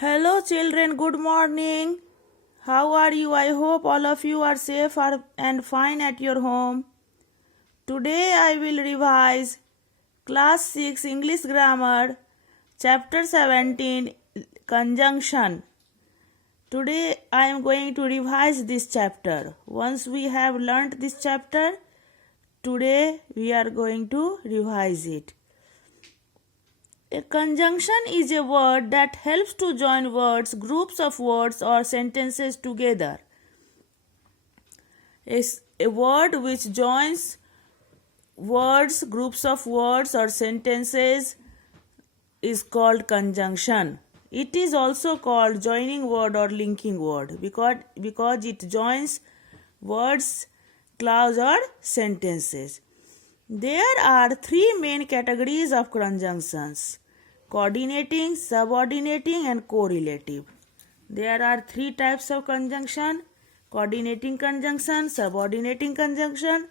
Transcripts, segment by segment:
Hello, children. Good morning. How are you? I hope all of you are safe and fine at your home. Today I will revise Class 6 English Grammar, Chapter 17 Conjunction. Today I am going to revise this chapter. Once we have learnt this chapter, today we are going to revise it. A conjunction is a word that helps to join words, groups of words, or sentences together. A word which joins words, groups of words, or sentences is called conjunction. It is also called joining word or linking word because it joins words, clause, or sentences. There are three main categories of conjunctions: coordinating, subordinating, and correlative. There are three types of conjunction: coordinating conjunction, subordinating conjunction,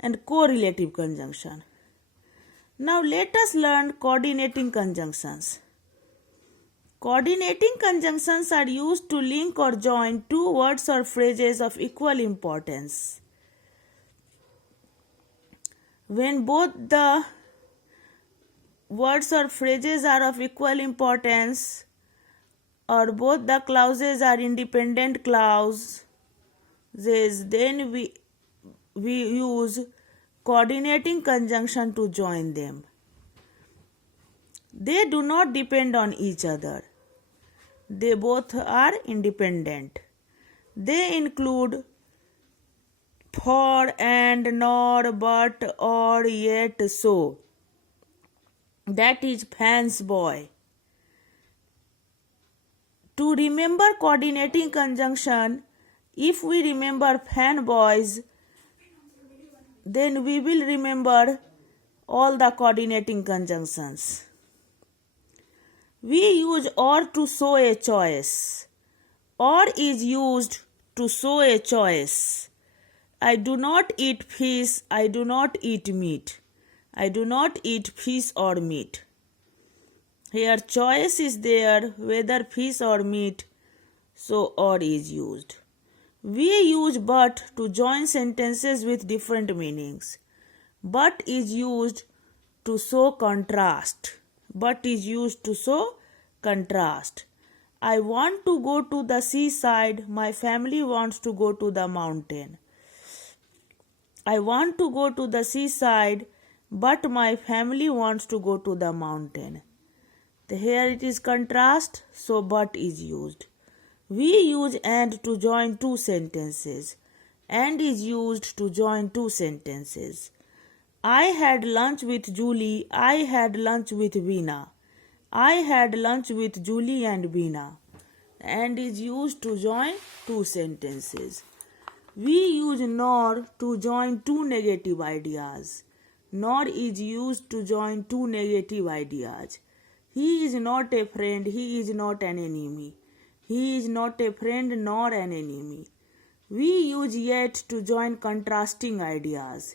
and correlative conjunction. Now let us learn coordinating conjunctions. Coordinating conjunctions are used to link or join two words or phrases of equal importance. When both the words or phrases are of equal importance, or both the clauses are independent clauses, then we use coordinating conjunction to join them. They do not depend on each other. They both are independent. They include for, and, nor, but, or, yet, so. That is Fan's boy. To remember coordinating conjunction, if we remember fan boys, then we will remember all the coordinating conjunctions. We use or to show a choice. Or is used to show a choice. I do not eat fish, I do not eat meat. I do not eat fish or meat. Here choice is there, whether fish or meat, so or is used. We use but to join sentences with different meanings. But is used to show contrast. But is used to show contrast. I want to go to the seaside, my family wants to go to the mountain. I want to go to the seaside, but my family wants to go to the mountain. Here it is contrast, so but is used. We use and to join two sentences. And is used to join two sentences. I had lunch with Julie, I had lunch with Veena. I had lunch with Julie and Veena. And is used to join two sentences. We use nor to join two negative ideas. Nor is used to join two negative ideas. He is not a friend, he is not an enemy. He is not a friend nor an enemy. We use yet to join contrasting ideas.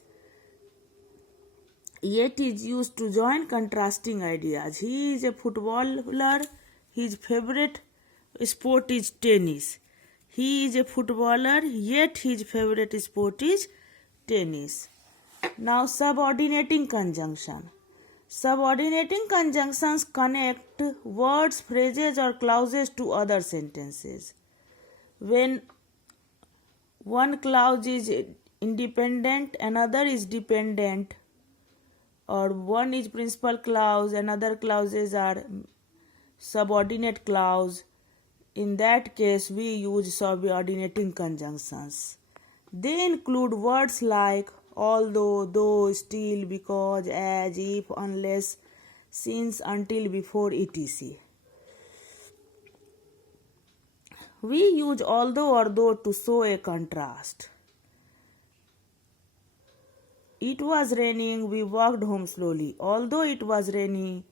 Yet is used to join contrasting ideas. He is a footballer, his favorite sport is tennis. He is a footballer, yet his favorite sport is tennis. Now subordinating conjunction. Subordinating conjunctions connect words, phrases, or clauses to other sentences. When one clause is independent, another is dependent, or one is principal clause, another clauses are subordinate clause. In that case, we use subordinating conjunctions. They include words like although, though, still, because, as, if, unless, since, until, before, etc. We use although or though to show a contrast. It was raining, we walked home slowly. Although it was raining,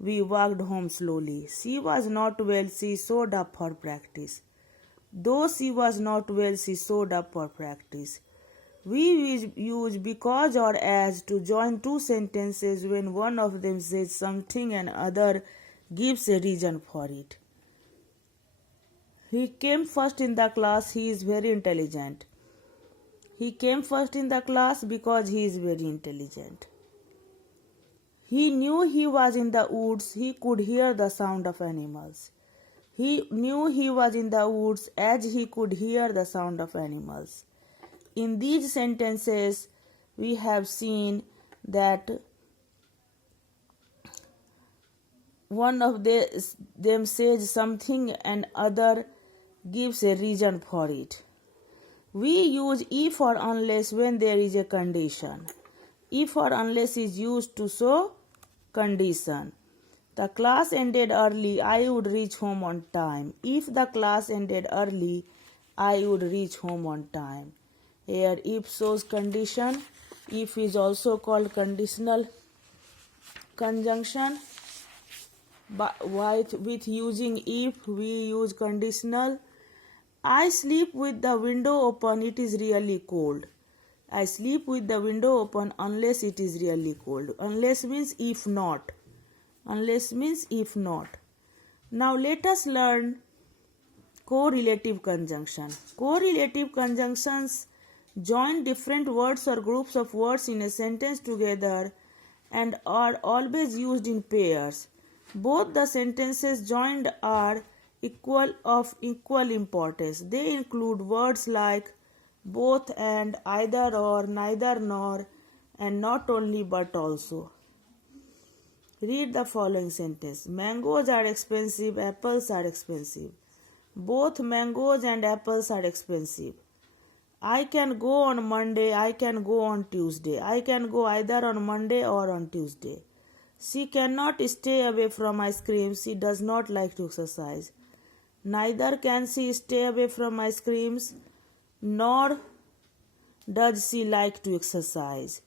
we walked home slowly. She was not well, she showed up for practice. Though she was not well, she showed up for practice. We use because or as to join two sentences when one of them says something and other gives a reason for it. He came first in the class. He is very intelligent. He came first in the class because he is very intelligent. He knew he was in the woods. He could hear the sound of animals. He knew he was in the woods as he could hear the sound of animals. In these sentences, we have seen that one of them says something and other gives a reason for it. We use if or unless when there is a condition. If or unless is used to show condition. The class ended early, I would reach home on time. If the class ended early, I would reach home on time. Here if shows condition. If is also called conditional conjunction. But with using if we use conditional. I sleep with the window open, it is really cold. I sleep with the window open unless it is really cold. Unless means if not. Unless means if not. Now let us learn correlative conjunction. Correlative conjunctions join different words or groups of words in a sentence together and are always used in pairs. Both the sentences joined are of equal importance. They include words like both and, either or, neither nor, and not only but also. Read the following sentence. Mangoes are expensive, apples are expensive. Both mangoes and apples are expensive. I can go on Monday, I can go on Tuesday. I can go either on Monday or on Tuesday. She cannot stay away from ice cream. She does not like to exercise. Neither can she stay away from ice creams, nor does she like to exercise.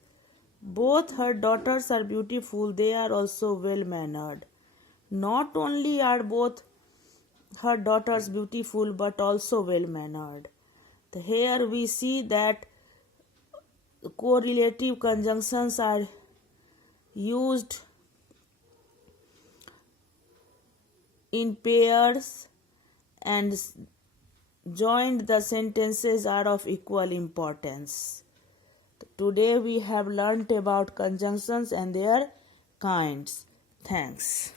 Both her daughters are beautiful, they are also well-mannered. Not only are both her daughters beautiful, but also well-mannered. Here we see that correlative conjunctions are used in pairs and joined the sentences are of equal importance. Today we have learnt about conjunctions and their kinds. Thanks.